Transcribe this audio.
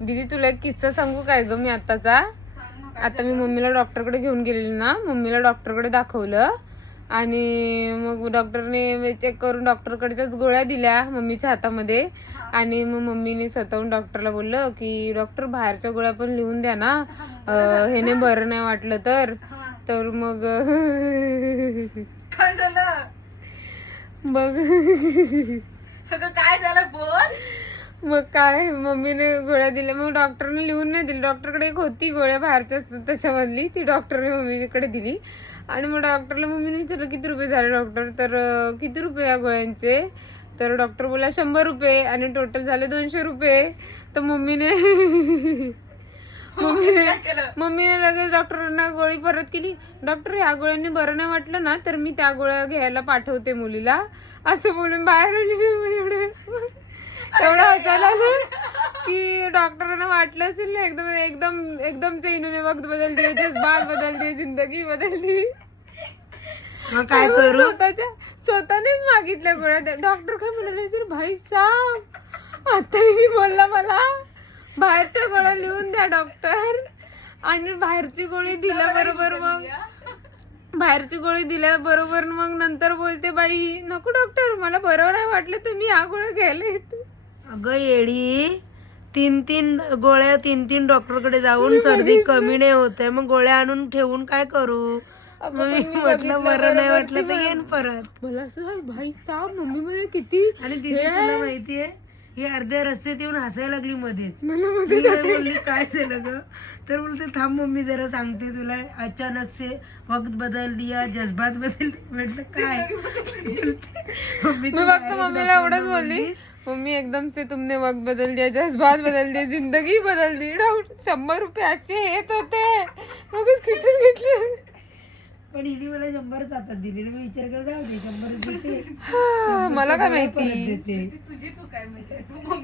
दीदी तुला एक किस्सा सांगू काय ग मी आताचा. आता मी मम्मीला डॉक्टरकडे घेऊन गेलेली ना, मम्मीला डॉक्टरकडे दाखवलं आणि मग डॉक्टरने चेक करून डॉक्टरकडच्याच गोळ्या दिल्या मम्मीच्या हातामध्ये. आणि मग मम्मीने स्वतःहून डॉक्टरला बोललं की डॉक्टर बाहेरच्या गोळ्या पण लिहून द्या ना, ह्याने बरं नाही वाटलं तर मग काय झालं बघ काय झालं बोल. मग काय मम्मीने गोळ्या दिल्या, मग डॉक्टरने लिहून नाही दिली. डॉक्टरकडे एक होती गोळ्या बाहेरच्या असतात त्याच्यामधली, ती डॉक्टरने मम्मीकडे दिली. आणि मग डॉक्टरला मम्मीने विचारलं किती रुपये झाले डॉक्टर, तर किती रुपये या गोळ्यांचे, तर डॉक्टर बोला 100 रुपये आणि टोटल झाले 200 रुपये. तर मम्मीने लगेच डॉक्टरांना गोळी परत केली. डॉक्टर ह्या गोळ्यांनी बरं नाही वाटलं ना तर मी त्या गोळ्या घ्यायला पाठवते मुलीला, असं बोलून बाहेर आली. एवढा हसायला आलं की डॉक्टरांना वाटलं असेल ना एकदम एकदम एकदम से इन्होंने वक्त बदल दिए, जज्बात बदल दिए, जिंदगी बदल दी. मग काय करू. स्वतःनेच मागितल्या गोळ्या. डॉक्टर काय म्हणाले तर भाई साहेब आताही बोलला मला बाहेरच्या गोळ्या लिहून द्या डॉक्टर. आणि बाहेरची गोळी दिल्याबरोबर मग नंतर बोलते बाई नको डॉक्टर मला बरं नाही वाटलं तर मी ह्या गोळ्या घ्यायला येते. अगं येडी, 3 गोळ्या 3 डॉक्टरकडे जाऊन सर्दी कमी नाही होत आहे, मग गोळ्या आणून ठेवून काय करू. म्हटलं बरं नाही वाटलं तर येईन परत. मला असं भाई साहेब मम्मी मध्ये किती. आणि तिथे तुला माहितीये ही अर्ध्या रस्त्यात येऊन हसायला लागली मध्येच. मी बोलली काय झालं ग, तर बोलते थांब मम्मी जरा सांगते तुला, अचानक से वक्त बदल दिया, जज्बात बदल. म्हटलं काय. मी फक्त मम्मीला एवढंच बोलली, मम्मी एकदम से तुमने वक्त बदल दिया, जज्बात बदल दिए, जिंदगी बदल दी. 100 रुपये असे येत होते मगच खिचून घेतले. पण हिने मला 100च हातात दिले. मी विचार करत 100 देते, मला काय माहिती. तुझी चूक आहे.